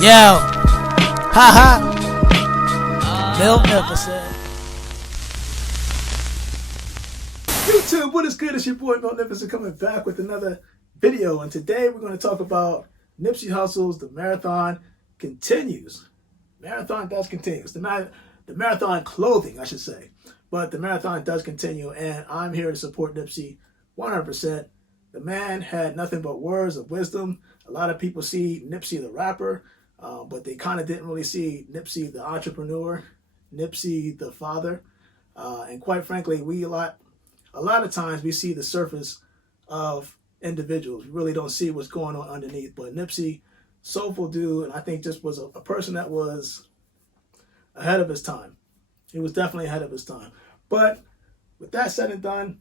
Yo, haha, Bill Nicholson. YouTube, what is good? It's your boy Bill Nicholson coming back with another video, and today we're going to talk about Nipsey Hussle's The Marathon Continues. Marathon does continue. It's the marathon clothing, I should say, but the marathon does continue, and I'm here to support Nipsey 100%. The man had nothing but words of wisdom. A lot of people see Nipsey the rapper, but they kind of didn't really see Nipsey the entrepreneur, Nipsey the father, and quite frankly, a lot of times we see the surface of individuals. We really don't see what's going on underneath. But Nipsey, soulful dude, and I think just was a person that was ahead of his time. He was definitely ahead of his time. But with that said and done,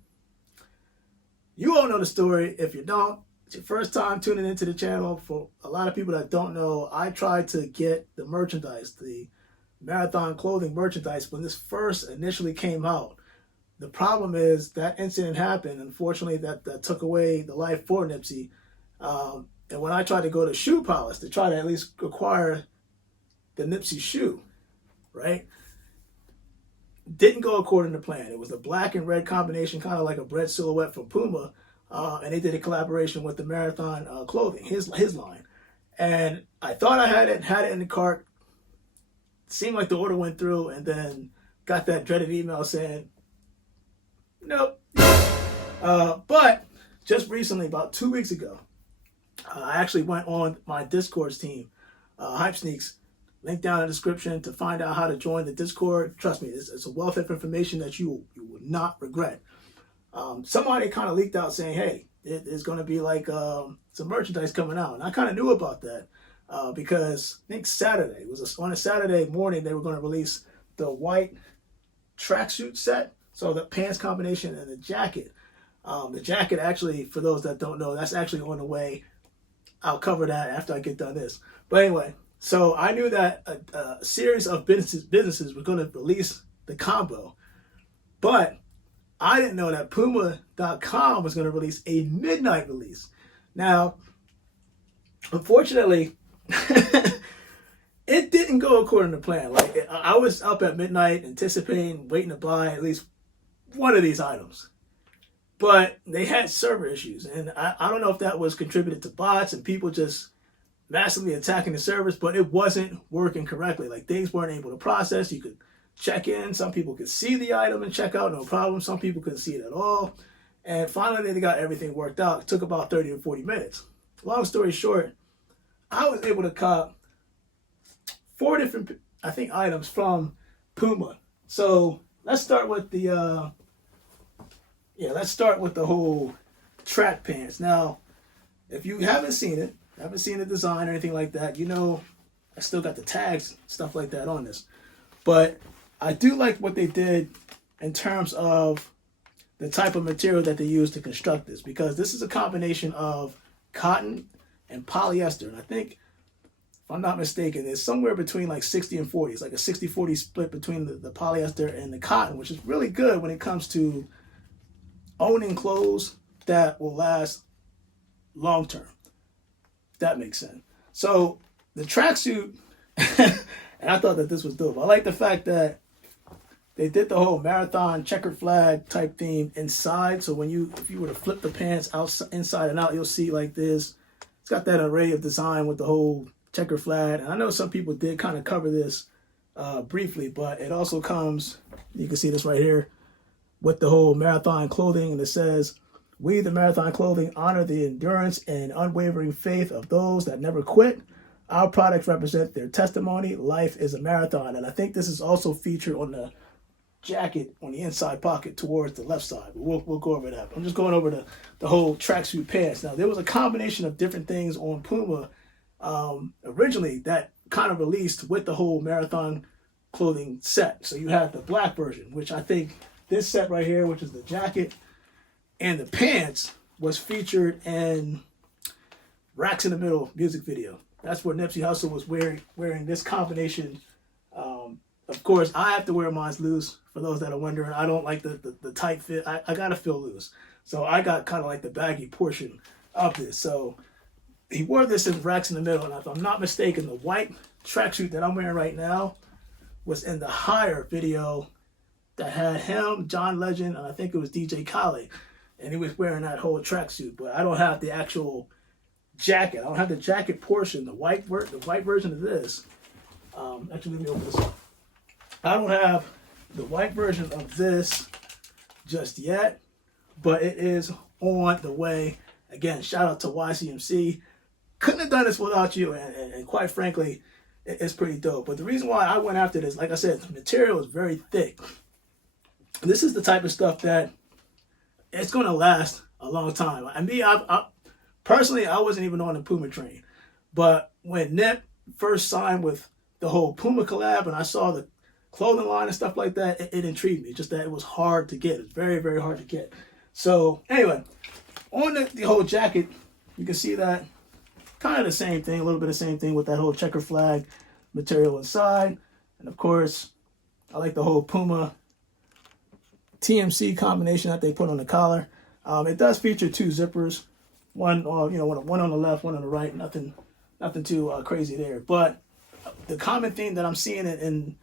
you all know the story. If you don't, it's your first time tuning into the channel. For a lot of people that don't know, I tried to get the merchandise, the marathon clothing merchandise, when this first initially came out. The problem is that incident happened. Unfortunately, that took away the life for Nipsey. And when I tried to go to Shoe Palace to try to at least acquire the Nipsey shoe, right? Didn't go according to plan. It was a black and red combination, kind of like a bread silhouette from Puma. And they did a collaboration with the Marathon clothing, his line. And I thought I had it in the cart. Seemed like the order went through, and then got that dreaded email saying, nope. But just recently, about 2 weeks ago, I actually went on my Discord team, Hype Sneaks. Link down in the description to find out how to join the Discord. Trust me, it's a wealth of information that you will not regret. Somebody kind of leaked out saying, hey, there's going to be like some merchandise coming out. And I kind of knew about that because I think Saturday, on a Saturday morning, they were going to release the white tracksuit set. So the pants combination and the jacket. The jacket, actually, for those that don't know, that's actually on the way. I'll cover that after I get done this. But anyway, so I knew that a series of businesses were going to release the combo. But I didn't know that Puma.com was going to release a midnight release. Now, unfortunately, it didn't go according to plan. Like, I was up at midnight anticipating, waiting to buy at least one of these items. But they had server issues. And I don't know if that was contributed to bots and people just massively attacking the servers, but it wasn't working correctly. Like, things weren't able to process. You could check in. Some people could see the item and check out, no problem. Some people couldn't see it at all. And finally, they got everything worked out. It took about 30 to 40 minutes. Long story short, I was able to cop 4 different, I think, items from Puma. So let's start with the whole track pants. Now, if you haven't seen it, haven't seen the design or anything like that, you know, I still got the tags, stuff like that on this. But I do like what they did in terms of the type of material that they used to construct this, because this is a combination of cotton and polyester. And I think, if I'm not mistaken, it's somewhere between like 60 and 40. It's like a 60-40 split between the polyester and the cotton, which is really good when it comes to owning clothes that will last long term. If that makes sense. So the tracksuit, and I thought that this was dope. I like the fact that they did the whole marathon checkered flag type theme inside. So if you were to flip the pants inside and out, you'll see like this. It's got that array of design with the whole checkered flag. And I know some people did kind of cover this briefly, but it also comes, you can see this right here, with the whole marathon clothing. And it says, "We, the Marathon Clothing, honor the endurance and unwavering faith of those that never quit. Our products represent their testimony. Life is a marathon." And I think this is also featured on the jacket on the inside pocket towards the left side. But we'll go over that. I'm just going over the whole tracksuit pants. Now, there was a combination of different things on Puma originally that kind of released with the whole marathon clothing set. So you have the black version, which I think this set right here, which is the jacket and the pants, was featured in Racks in the Middle music video. That's where Nipsey Hussle was wearing this combination. Of course, I have to wear mine loose. For those that are wondering, I don't like the tight fit. I gotta feel loose. So I got kind of like the baggy portion of this. So he wore this in racks in the middle, and if I'm not mistaken, the white tracksuit that I'm wearing right now was in the Higher video that had him, John Legend, and I think it was DJ Khaled, and he was wearing that whole tracksuit. But I don't have the actual jacket. I don't have the jacket portion, the white version of this. Actually, let me open this up. I don't have the white version of this just yet, but it is on the way. Again, shout out to YCMC. Couldn't have done this without you, and quite frankly, it's pretty dope. But the reason why I went after this, like I said, the material is very thick. This is the type of stuff that it's going to last a long time. And me, I personally, I wasn't even on the Puma train. But when Nip first signed with the whole Puma collab and I saw the clothing line and stuff like that, it intrigued me. Just that it was hard to get. It's very, very hard to get. So anyway, on the whole jacket, you can see that kind of the same thing, a little bit of the same thing with that whole checker flag material inside. And of course, I like the whole Puma TMC combination that they put on the collar. It does feature two zippers, one on the left, one on the right. Nothing too crazy there. But the common theme that I'm seeing it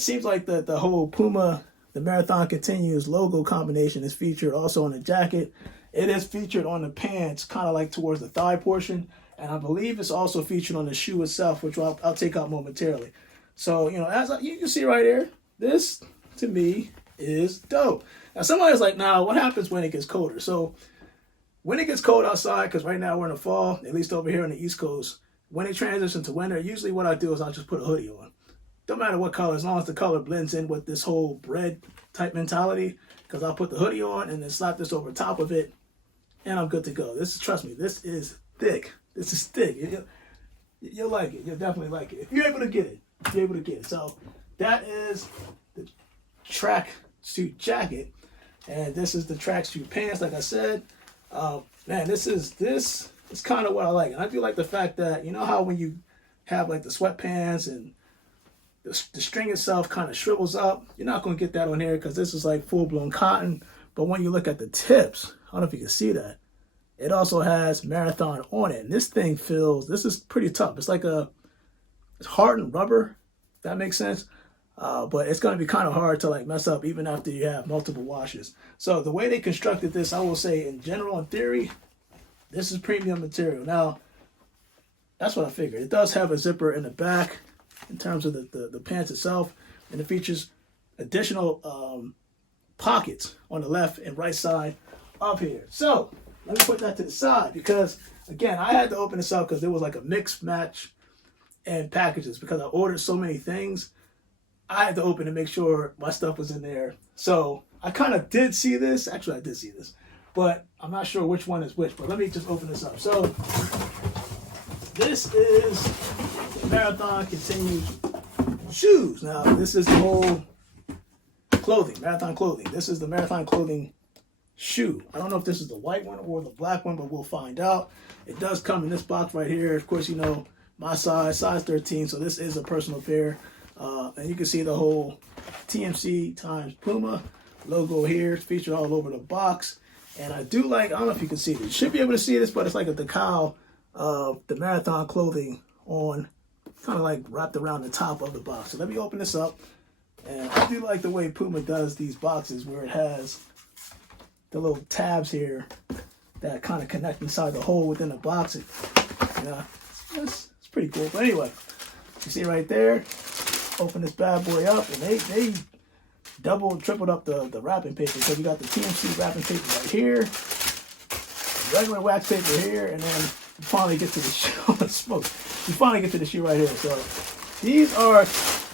seems like the whole Puma, the Marathon Continues logo combination is featured also on the jacket. It is featured on the pants, kind of like towards the thigh portion, and I believe it's also featured on the shoe itself, which I'll take out momentarily. So as you can see right here, this to me is dope. Now somebody's like, nah, what happens when it gets colder? So when it gets cold outside, because right now we're in the fall, at least over here on the East Coast, when it transitions to winter, usually what I do is I'll just put a hoodie on. Don't matter what color, as long as the color blends in with this whole bread type mentality, because I'll put the hoodie on and then slap this over top of it, and I'm good to go. Trust me, this is thick. This is thick. You'll like it. You'll definitely like it. If you're able to get it, you're able to get it. So that is the tracksuit jacket, and this is the tracksuit pants. Like I said, man, this is kind of what I like. And I do like the fact that, how when you have like the sweatpants and the string itself kind of shrivels up, you're not going to get that on here because this is like full-blown cotton. But when you look at the tips, I don't know if you can see that, it also has Marathon on it. And this thing this is pretty tough. It's like it's hardened rubber, if that makes sense. But it's going to be kind of hard to like mess up even after you have multiple washes. So the way they constructed this, I will say in general, in theory, this is premium material. Now, that's what I figured. It does have a zipper in the back in terms of the pants itself, and it features additional pockets on the left and right side of here. So let me put that to the side because, again, I had to open this up because there was like a mix match and packages because I ordered so many things. I had to open to make sure my stuff was in there. So I kind of did see this. Actually, I did see this, but I'm not sure which one is which. But let me just open this up. So this is the Marathon Continues shoes. Now, this is the whole clothing, Marathon clothing. This is the Marathon clothing shoe. I don't know if this is the white one or the black one, but we'll find out. It does come in this box right here. Of course, my size 13, so this is a personal pair. And you can see the whole TMC times Puma logo here. It's featured all over the box. And I do like, I don't know if you can see it. You should be able to see this, but it's like a decal of the Marathon clothing on, kind of like wrapped around the top of the box. So let me open this up. And I do like the way Puma does these boxes where it has the little tabs here that kind of connect inside the hole within the box. It's pretty cool. But anyway, you see right there, open this bad boy up, and they doubled, tripled up the wrapping paper. So you got the TMC wrapping paper right here, regular wax paper here, and then you finally get to the shoe. Smoke. You finally get to the shoe right here. So these are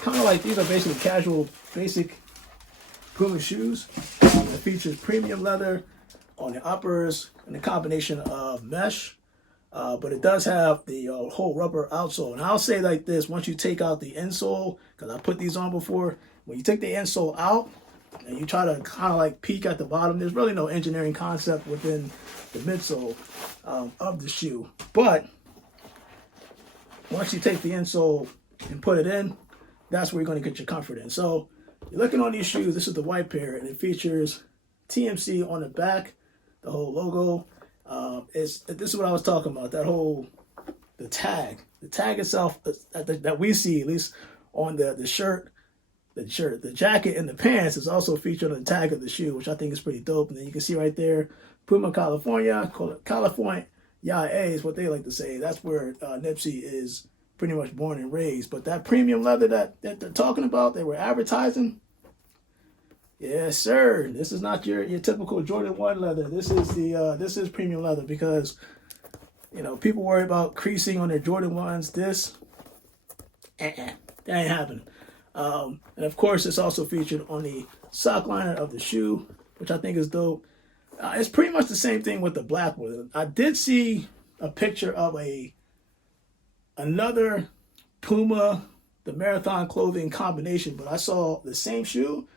kind of like, these are basically casual, basic Puma shoes. It features premium leather on the uppers and a combination of mesh. But it does have the whole rubber outsole. And I'll say like this, once you take out the insole, because I put these on before, when you take the insole out and you try to kind of like peek at the bottom, there's really no engineering concept within the midsole of the shoe. But once you take the insole and put it in, that's where you're going to get your comfort in. So you're looking on these shoes, this is the white pair, and it features TMC on the back, the whole logo. This is what I was talking about. That whole the tag itself that we see, at least on the shirt, the jacket, and the pants is also featured on the tag of the shoe, which I think is pretty dope. And then you can see right there, Puma, California is what they like to say. That's where Nipsey is pretty much born and raised. But that premium leather that they're talking about, they were advertising. Yes, sir. This is not your typical Jordan 1 leather. This is premium leather, because people worry about creasing on their Jordan 1s. This that ain't happening. And of course, it's also featured on the sock liner of the shoe, which I think is dope. It's pretty much the same thing with the black one. I did see a picture of another Puma, the marathon clothing combination, but I saw the same shoe,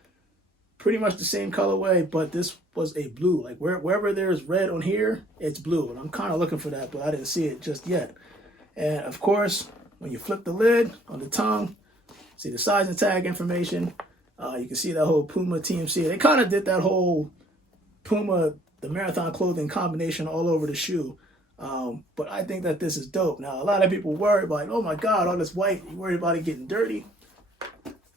pretty much the same colorway, but this was a blue. Like wherever there's red on here, it's blue. And I'm kind of looking for that, but I didn't see it just yet. And of course, when you flip the lid on the tongue, see the size and tag information. You can see that whole Puma TMC. They kind of did that whole Puma, the marathon clothing combination all over the shoe. But I think that this is dope. Now, a lot of people worry about, oh my God, all this white, you worried about it getting dirty.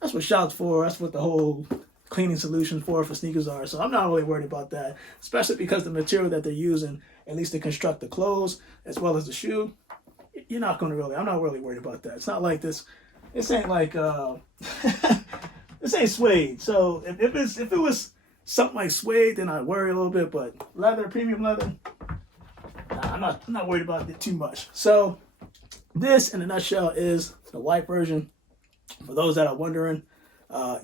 That's what Shout's for. That's what the whole cleaning solution for sneakers are. So I'm not really worried about that, especially because the material that they're using, at least to construct the clothes as well as the shoe, I'm not really worried about that. It's not like this ain't like, this ain't suede. So if it was something like suede, then I'd worry a little bit, but leather, premium leather, I'm not worried about it too much. So this, in a nutshell, is the white version, for those that are wondering.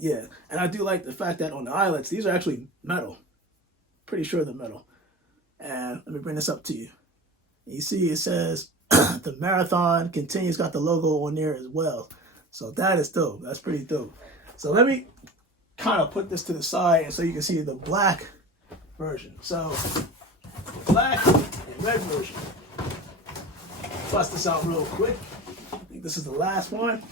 Yeah, and I do like the fact that on the eyelets, these are actually metal. Pretty sure they're metal. And let me bring this up to you. You see it says the marathon continues, got the logo on there as well. So that is dope. That's pretty dope. So let me kind of put this to the side, and so you can see the black version. So black and red version. Bust this out real quick. I think this is the last one.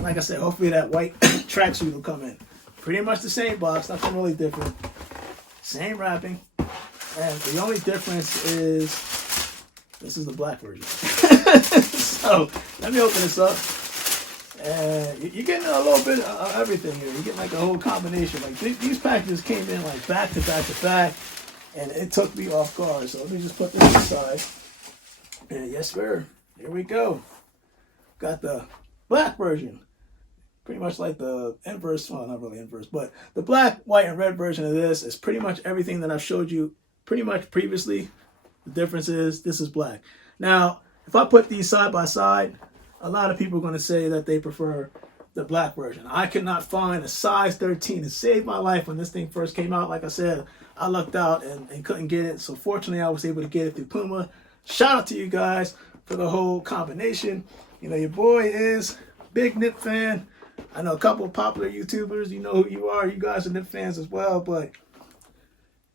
Like I said, hopefully that white tracksuit will come in. Pretty much the same box, nothing really different. Same wrapping. And the only difference is this is the black version. So let me open this up. And you're getting a little bit of everything here. You're getting like a whole combination. Like these packages came in like back to back to back, and it took me off guard. So let me just put this aside. And yes, sir. Here we go. Got the black version. Pretty much like the inverse, well, not really inverse, but the black, white, and red version of this is pretty much everything that I've showed you pretty much previously. The difference is this is black. Now, if I put these side by side, a lot of people are going to say that they prefer the black version. I could not find a size 13. It saved my life when this thing first came out. Like I said, I lucked out and couldn't get it. So fortunately, I was able to get it through Puma. Shout out to you guys for the whole combination. Your boy is big Nip fan. I know a couple of popular YouTubers. You know who you are. You guys are Nip fans as well. But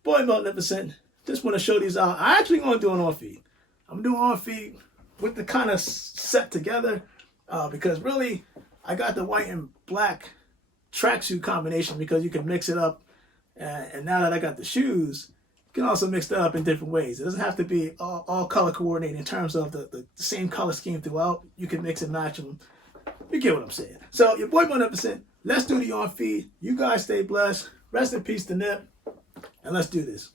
boy, magnificent. Just want to show these out. I actually going to do an on feed. I'm doing on feed with the kind of set together because really I got the white and black tracksuit combination because you can mix it up. And now that I got the shoes, you can also mix it up in different ways. It doesn't have to be all color coordinated in terms of the same color scheme throughout. You can mix and match them. You get what I'm saying. So your boy 100%. Let's do the on feed. You guys stay blessed. Rest in peace to Nip. And let's do this.